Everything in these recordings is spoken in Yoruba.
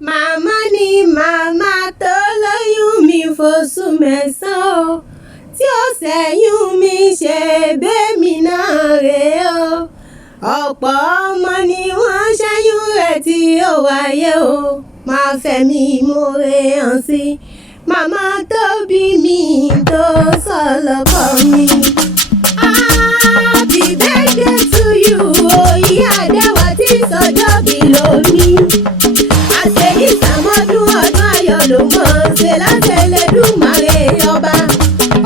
Màmá ni màmá tó lóyún mi fóṣù mẹ́sàn-án o, tí ó ṣẹ́yún mi ṣe bẹ́mi náà rèé o. Ọ̀pọ̀ ọmọ ni wọ́n ṣẹ́yún rẹ̀ tí ó wáyé o, máa fẹ̀mí ìmoore hàn sí màmá tó bí mi tó sọ lọ́kọ mi. Happy birthday to you o, ìyá Adéwà tí sọjọ́ bí lónìí. Àṣeyí sàmọ́dún ọdún ayọ̀ ló mọ̀ ṣe láti Elédùmarè ọba.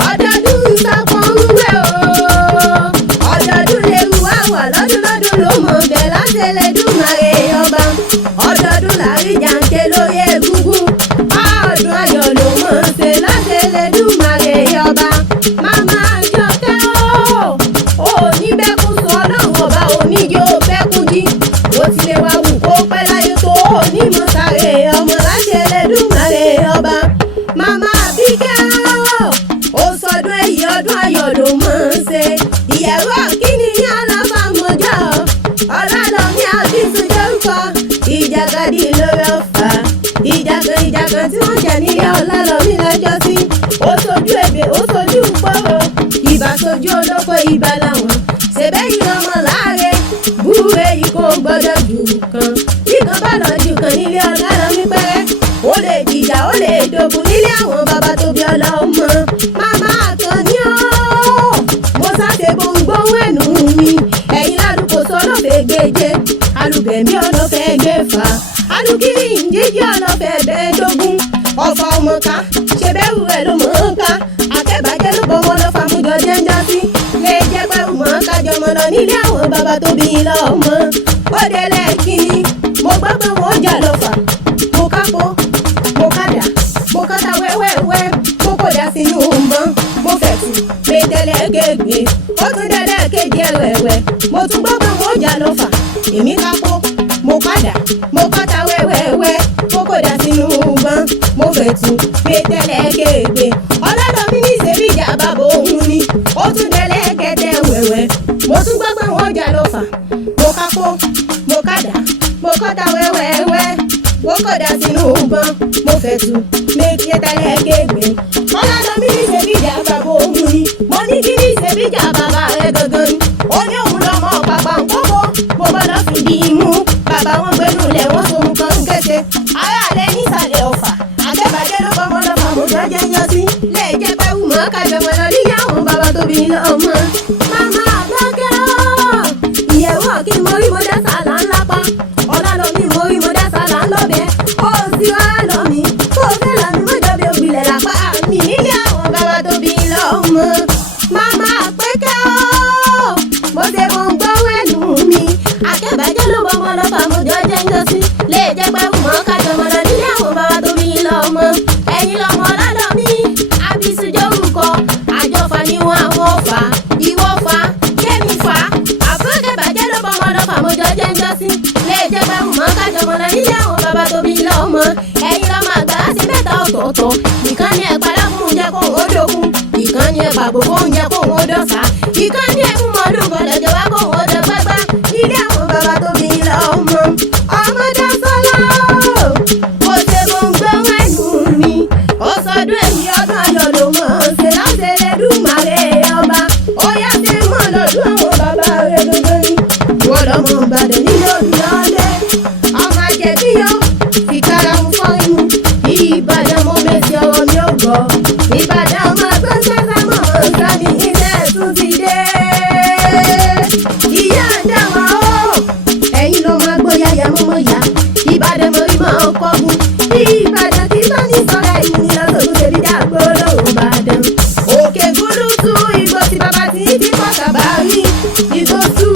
Ọdọọdún sápọ̀ ń wẹ̀ o, ọdọọdún lèrú wá wà lọ́dún lọ́dún ló mọ̀ bẹ̀ láti Elédùmarè ọba. Ọdọọdún làrí jàǹkẹ́ lórí egungun, ọdún ayọ̀ ló mọ̀ ṣe láti Elédùmarè ọba. Màmá Àjọkẹ́ o, òní bẹ́kún sọ ọlọ́run ọba oníjó bẹ́kún jí. Ó ti lè wá wù kó pẹ́ láyé tó òní mọ̀ sáré ọmọ láti Elédùmarè ọba. Màmá Àbíkẹ́ ó sọdún èyí ọdún ayọ̀ ló mọ̀ ṣe. Ìyẹ̀wò kíni ní alábàámọ̀jọ́ Ọlálọ́mí Àbísú jórúkọ. Ìjàkadì lórí ọ̀fà, ìjàkan tí wọ́n jẹ nílé Ọlálọ́mí lọ́jọ́ sí. Ó sojú èbè ó sojú pọ́rọ̀, ìbà sojú olóko ìbà làwọn. Ṣèbẹ́yìn ọmọ láàrẹ búre yìí kò gbọ́dọ̀ jù kan. Bí kan bá lọ jù kan nílé Ọlálọ́mí pẹ́rẹ́, ó lè dìjà ó lè dogun nílé àwọn bàbá tó bí ọlọ́mọ. Màmá Àkànní o, mo sáṣe gbóngbóng ẹnu mi. Ẹ̀yin ládùúgbò sọ́dọ̀ fẹ́ gbèjé, alùbẹ̀mí ọlọ́fẹ́ gbèfà, alùkìrì ìjíjí ọlọ́fẹ́ bẹ́ẹ̀dógún. Ọ̀fà ọmọ ká ṣe bẹ́rù ẹ̀ ló mọ̀ ń ká, akẹ́bàjẹ́ ló bọ́ wọn lọ́ fàmújọ jẹ́ńjọ́ sí. Lè jẹ́ pẹ́rù mọ́ kájọ mọ́ lọ nílé àwọn bàbá tó bí lọ́mọ. Ó délé kíni mo gbọ́ pé wọ́n jà lọ́fà, mo kápó mo kádà mo kádà wẹ́wẹ́wẹ́, mo kò dá sínú mọ́, mo fẹ̀tù lè tẹ̀lé gègé. Ó tún délé kejì ẹ̀wẹ̀wẹ̀, mo tún gbọ́ pé wọ́n jà lọ́fà, èmi kápó mo kádà mo kádà wẹ́wẹ́wẹ́, mo kò dá sínú mọ́, mo fẹ̀tù lè tẹ̀lé gègé. Ọlálọ́mí ní ìṣèbíjà bàbá òun ni. Ó tún délé kẹtẹ wẹ̀wẹ̀, mo tún gbọ́ pé wọ́n jà lọ́fà, mo kápó mo kádà mo kádà wẹ́wẹ́wẹ́, mo kò dá sínú mọ́, mo fẹ̀tù lè tẹ̀lé gègé. Ọlálọ́mí ní ìṣèbíjà bàbá òun ni. Mo ní kí ní ìṣèbíjà bàbá rẹ̀ gangan ni. Ó ní òun lọ́mọ pàpà ń kókó, mo bá lọ fìdí mú. Bàbá wọn gbẹ́nu lẹ̀ wọ́n so nǹkan ń kété. Ará alẹ́ nísàlẹ̀ ọ̀fà, akẹ́bàjẹ́ ló bọ́mọ lọ́fà mo jọ jẹ́jọ́ sí. Lè jẹ́ pé wù mọ́ kájọmọ́ lọ nílé àwọn bàbá tó bí lọ́mọ. Màmá Àjọkẹ́ ìyẹ̀wò kí mo rí mo dá sàlà ńlá pa. Ọlálọ́mí mo rí mo dá sàlà ńlọ́bẹ̀. Ó sì wá lọ mí, kó fẹ́ lọ mí mọ́jọ́ bí ògbìlẹ̀ lápá mi nílé àwọn bàbá tó bí lọ́mọ. Màmá Àpẹ́kẹ́ mo ṣe mo ń gbọ́ wẹ̀lú mi. Akẹ́bàjẹ́ ló bọ́ ọmọ lọ́fà mo jọ jẹ́jọ́ sí. Lè jẹ́ pé wù mọ́ kájọmọ́ lọ nílé àwọn bàbá tó bí lọ́mọ. Ẹ̀yin lọ́mọ Ọlálọ́mí Àbísú jórúkọ. Àjọfà ni wọn àwọn fà, ìwọ fà, kẹ́mi fà. Akẹ́bàjẹ́ ló bọ́ ọmọ lọ́fà mo jọ jẹ́jọ́ sí. Lè jẹ́ pé wù mọ́ kájọmọ́ lọ nílé àwọn bàbá tó bí lọ́mọ. Ẹ̀yin lọ́mọ Àgbàlásí mẹ́ta ọ̀tọ̀ọ̀tọ̀. Ìkànnì ẹ̀pàdà fún oúnjẹ kó òun ó dógún. Ìkànnì ẹ̀pàgbò fún oúnjẹ kó òun ó dọ̀sà. Ìkànnì ẹ̀múmọ́dún gbọ̀dọ̀jọ̀ wá kó òun ó dẹ pẹ́pá. Ilé àwọn bàbá tó bí lọ́mọ. Ọmọdé sọ́lá mo ṣe gbóngbóng ẹnu mi. Ó sọdún èyí ọdún ayọ̀ ló mọ̀ ṣe láti Elédùmarè ọba. Ó yá ṣe mọ̀ lọ́dún àwọn bàbá rẹ̀ gbogbo ni. Wọ́n lọ́mọ Ìbàdàn nílò ìyọ́lẹ̀. Ọmọ àjẹbí yọ ìkara ń fọ́ inú. Ìbàdàn mo mèsì ọ̀rọ̀ mi ò gbọ́. Ìbàdàn ọmọ ẹgbẹ́ sẹ́sẹ́ mọ̀ ọ̀sán ní ilé ẹ̀sùn ti dé. Ìyá àdáwà ó ẹ̀yin ló máa gbóyà yà mọ́mọ́ yá. Ìbàdàn mo rí mọ́ ọkọ̀gùn. Ìbàdàn kí bá ní sọ́ra ìmúni lọ́sọ̀tún ṣèbí dàgbò lóhùn Ìbàdàn. Òkè gúlùtù ìgbò tí bàbá tí ń ti pọ̀ sàbárí. Ìgbò tú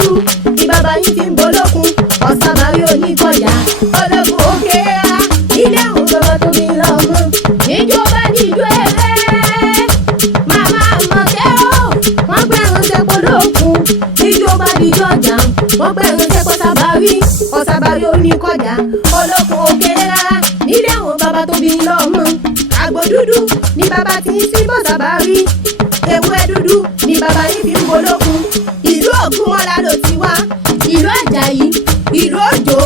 ìbàbá yín ti ń bolókun. Ọ̀sàbárí oníkọ̀yà ológun òkè á. Ilé àwọn bàbá tó bí lọ́mọ. Ìjọba níjọ ẹ̀rẹ́. Màmá Àmọ̀kẹ́ wọ́n gbẹ̀rún sẹ́pọ̀ lókun. Ìjọba níjọ ọjà wọ́n gbẹ̀rún sẹ́pọ̀ sàbárí. Ọ̀sàbárí oníkọ̀yà ológun òkè rárá. Nílé àwọn bàbá tó bí lọ́mọ. Àgbò dúdú ni bàbá tí ń síbọ̀ sàbárí. Ewúrẹ́ dúdú ni bàbá yìí fi ń bolókun. Ìlú Ògúnmọ́lá ló ti wá. Ìlú Àjàyí, ìlú Òjó,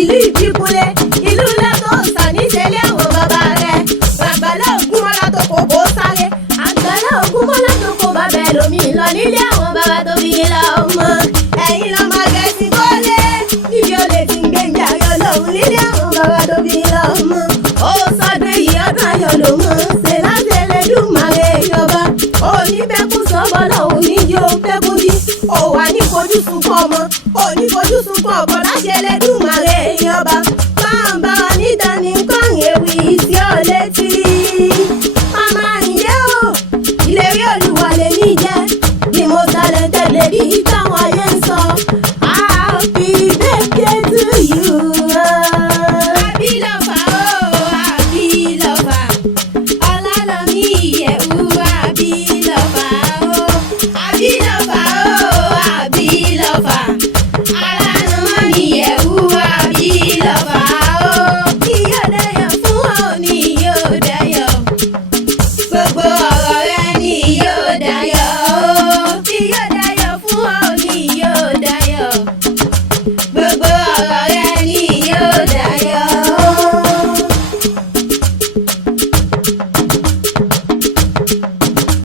ìlú Ìbíkúnlé, ìlú Lẹ́tọ̀ọ́sà. ọlọ́run bàbá tó bí lọ́mọ. Ó sọdún yìí ọdún ayọ̀ ló mọ̀ ṣe láti Elédùmarè ọba. Òní bẹ́kún sọ́bọ́lá òní yóò bẹ́kún bí. Ó wà ní fojú sunkún ọmọ, òní fojú sunkún ọ̀bọ láti Elédùmarè ọba.